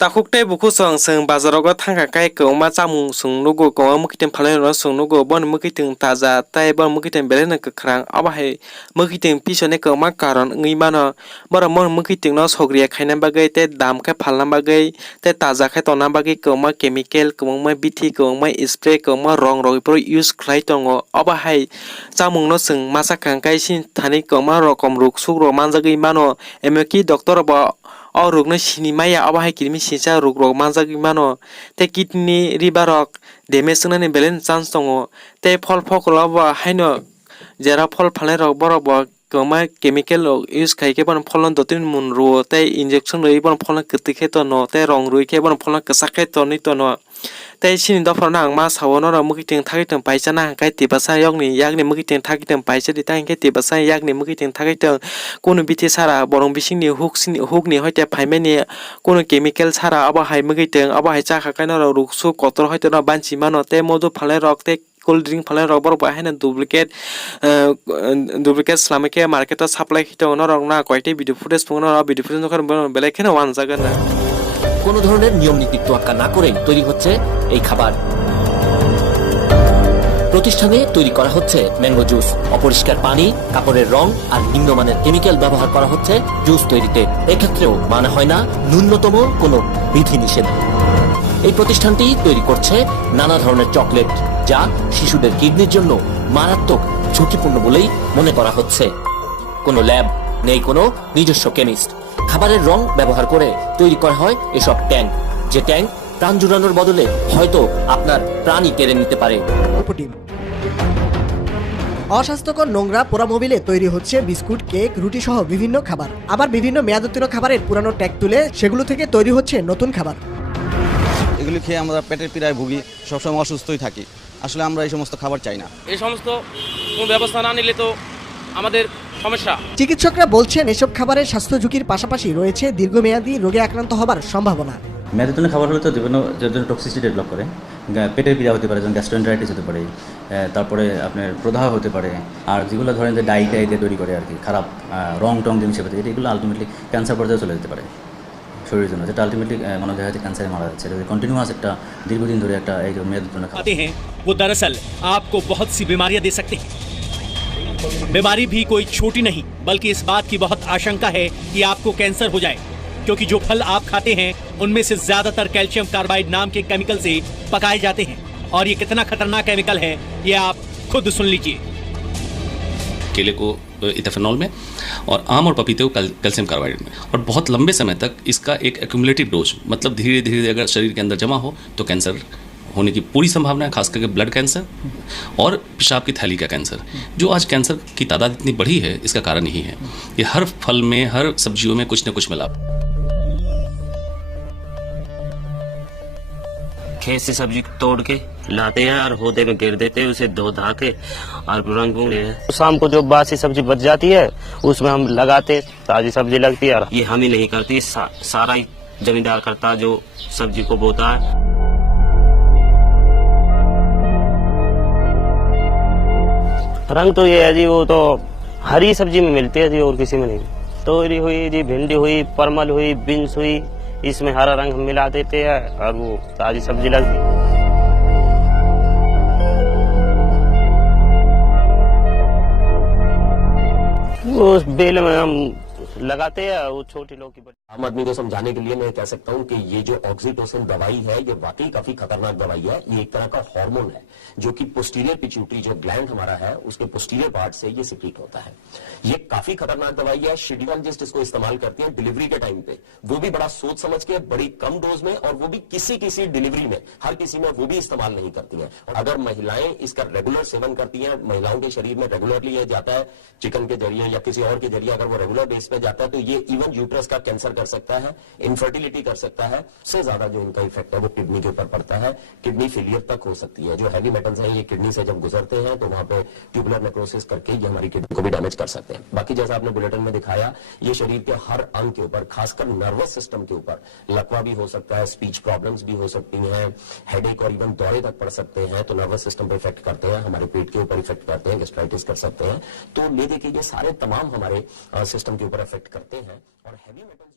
Takukte buku seng bazarogo thangka kai koma chamung sungnugo koma mukitem phaleno sungnugo bon mukiting taja tai bon mukitem belena kakrang abahai mukiting pisone koma karon ngimano bora mon mukiting no sogriya khaina bagai te dam kha phalna bagai te taja kha tona bagai koma chemical koma bithi koma spray koma rong roi pro use khlai tongo abahai chamung no seng masa kangkai sin thani koma rokom ruk sugro manjagui mano emeki doctor ba o rugno sinimaya abahai kirmi sincha rugrok manjagui mano te kidney ribarok damage nani belen chance tongo te phol phokolo ba haino jera phol phalai rok borok bo koma chemical use khai ke bon pholon dotin mun ro te injection roi bon pholon kti khe to no te rong roi khe bon pholon ksak khe to ni to no te sini do phorna ang ma sawono ro mukiting thakitung paisa na kai tibasa yakni mukiting thakitung paisa di tang ke tibasa yakni mukiting thakitung kono bithi sara borong bisingni hukni hoite phaimani kono chemical sara aba hai mukiting aba hai cha kha kaino ro ruksu kotor hoite no banchi mano te modu phalai rok te cold drink phalai rok bor ba haina duplicate islamike market supply khito no rok na koite video footage pungno video footage no belek khena wan jaga na কোনো ধরনের নিয়ম নীতি তোয়াক্কা না করেই তৈরি হচ্ছে এই খাবার। প্রতিষ্ঠানে তৈরি করা হচ্ছে ম্যাঙ্গো জুস, অপরিষ্কার পানি, কাপড়ের রং আর নিম্নমানের কেমিক্যাল ব্যবহার করা হচ্ছে জুস তৈরিতে। এক্ষেত্রেও মানা হয় না ন্যূনতম কোনো বিধিনিষেধ। এই প্রতিষ্ঠানটি তৈরি করছে নানা ধরনের চকলেট, যা শিশুদের কিডনির জন্য মারাত্মক ঝুঁকিপূর্ণ বলেই মনে করা হচ্ছে। কোনো ল্যাব নেই, কোনো নিজস্ব কেমিস্ট। খাবারের রং ব্যবহার করে তৈরি করা হয় এসব ট্যাঙ্ক, যে ট্যাঙ্ক প্রাণ জুড়ানোর বদলে হয়তো আপনার প্রাণই কেড়ে নিতে পারে। অস্বাস্থ্যকর নোংরা পোড়া মোবিলে তৈরি হচ্ছে বিস্কুট, কেক, রুটি সহ বিভিন্ন খাবার। আবার বিভিন্ন মেয়াদোত্তীর্ণ খাবারের পুরানো ট্যাগ তুলে সেগুলো থেকে তৈরি হচ্ছে নতুন খাবার। এগুলি খেয়ে আমরা পেটের পীড়ায় ভুগি, সবসময় অসুস্থই থাকি। আসলে আমরা এই সমস্ত খাবার চাই না। এই সমস্ত কোনো ব্যবস্থা না নিলে তো আমাদের সমস্যা। চিকিৎসকরা বলছেন এসব খাবারের স্বাস্থ্য ঝুঁকির পাশাপাশি রয়েছে দীর্ঘমেয়াদী রোগে আক্রান্ত হবার সম্ভাবনা। মেয়াদোত্তীর্ণ খাবার হলে তো বিভিন্ন টক্সিসিটি ডেভেলপ করে, পেটের পীড়া হতে পারে, যেমন গ্যাস্ট্রোএন্টারাইটিস হতে পারে, তারপরে আপনার প্রদাহ হতে পারে। আর যেগুলো ধরেন যে ডাই দিয়ে তৈরি করে আর কি, খারাপ রং টং জিনিস হতে এগুলো আলটিমেটলি ক্যান্সার পর্যায়ে চলে যেতে পারে শরীরের জন্য, যেটা আলটিমেটলি মনে হয় ক্যান্সারে মারা যাচ্ছে। কন্টিনিউয়াস একটা দীর্ঘদিন ধরে একটা এই যে মেয়াদোত্তীর্ণ খাবার वो दरअसल आपको बहुत सी बीमारियां दे सकते हैं। बीमारी भी कोई छोटी नहीं, बल्कि इस बात की बहुत आशंका है कि आपको कैंसर हो जाए, क्योंकि जो फल आप खाते हैं उनमें से ज्यादातर कैल्शियम कार्बाइड नाम के केमिकल से पकाए जाते हैं। और ये कितना खतरनाक केमिकल है ये आप खुद सुन लीजिए। केले को इथेनॉल में और आम और पपीते को कैल्शियम कार्बाइड में, और बहुत लंबे समय तक इसका एक एक्यूमुलेटिव डोज, मतलब धीरे धीरे अगर शरीर के अंदर जमा हो तो कैंसर होने की पूरी संभावना है, खास करके ब्लड कैंसर और पेशाब की थैली का कैंसर। जो आज कैंसर की तादाद इतनी बढ़ी है, इसका कारण यही है। ये हर फल में, हर सब्जियों में कुछ न कुछ मिला। खेत से सब्जी तोड़ के लाते हैं और होदे में गिर देते हैं, उसे धो धा के और रंग शाम को जो बासी सब्जी बच जाती है उसमें हम लगाते, ताजी सब्जी लगती है। ये हम ही नहीं करती, सारा ही जमींदार करता जो सब्जी को बोता है। रंग तो ये है जी, वो तो हरी सब्जी में मिलती है जी, और किसी में नहीं। तोरी हुई जी, भिंडी हुई, परमल हुई, बीन्स हुई, इसमें हरा रंग हम मिला देते हैं और वो ताजी सब्जी लगती है। वो बेल में हम लगाते हैं, वो छोटी लौकी। आम आदमी को समझाने के लिए मैं कह सकता हूं कि ये जो ऑक्सीटोसिन दवाई है ये वाकई काफी खतरनाक दवाई है। ये एक तरह का हार्मोन है जो कि पोस्टीरियर पिट्यूटरी जो ग्लैंड हमारा है उसके पोस्टीरियर पार्ट से ये सिक्रीट होता है। ये काफी खतरनाक दवाई है। शेड्यूलॉजिस्ट इसको इस्तेमाल करते हैं डिलीवरी के टाइम पे, वो भी बड़ा सोच समझ के, बड़ी कम डोज में, और वो भी किसी किसी डिलीवरी में, हर किसी में वो भी इस्तेमाल नहीं करती हैं। अगर महिलाएं इसका रेगुलर सेवन करती हैं, महिलाओं के शरीर में रेगुलरली ये जाता है चिकन के जरिए या किसी और के जरिए, अगर वो रेगुलर बेस पे जाता है तो ये इवन यूट्रस का कैंसर कर सकता है, इनफर्टिलिटी कर सकता है। सबसे ज्यादा जो उनका इफेक्ट है वो किडनी के ऊपर पड़ता है, किडनी फेलियर तक हो सकती है। जो हैवी मेटल्स हैं ये किडनी से जब गुजरते हैं तो वहां पे ट्यूबुलर नेक्रोसिस करके ये हमारी किडनी को भी डैमेज कर सकते हैं। बाकी जैसा आपने बुलेटिन में दिखाया, ये शरीर के हर अंग के ऊपर, खासकर नर्वस सिस्टम के ऊपर लकवा भी हो सकता है, स्पीच प्रॉब्लम्स भी हो सकती हैं, हेडेक और इवन दौरे तक पड़ सकते हैं। तो नर्वस सिस्टम पर इफेक्ट करते हैं, हमारे पेट के ऊपर इफेक्ट करते हैं, गैस्ट्राइटिस कर सकते हैं। तो ले देखिए ये सारे तमाम हमारे सिस्टम के ऊपर इफेक्ट करते हैं। और हैवी मेटल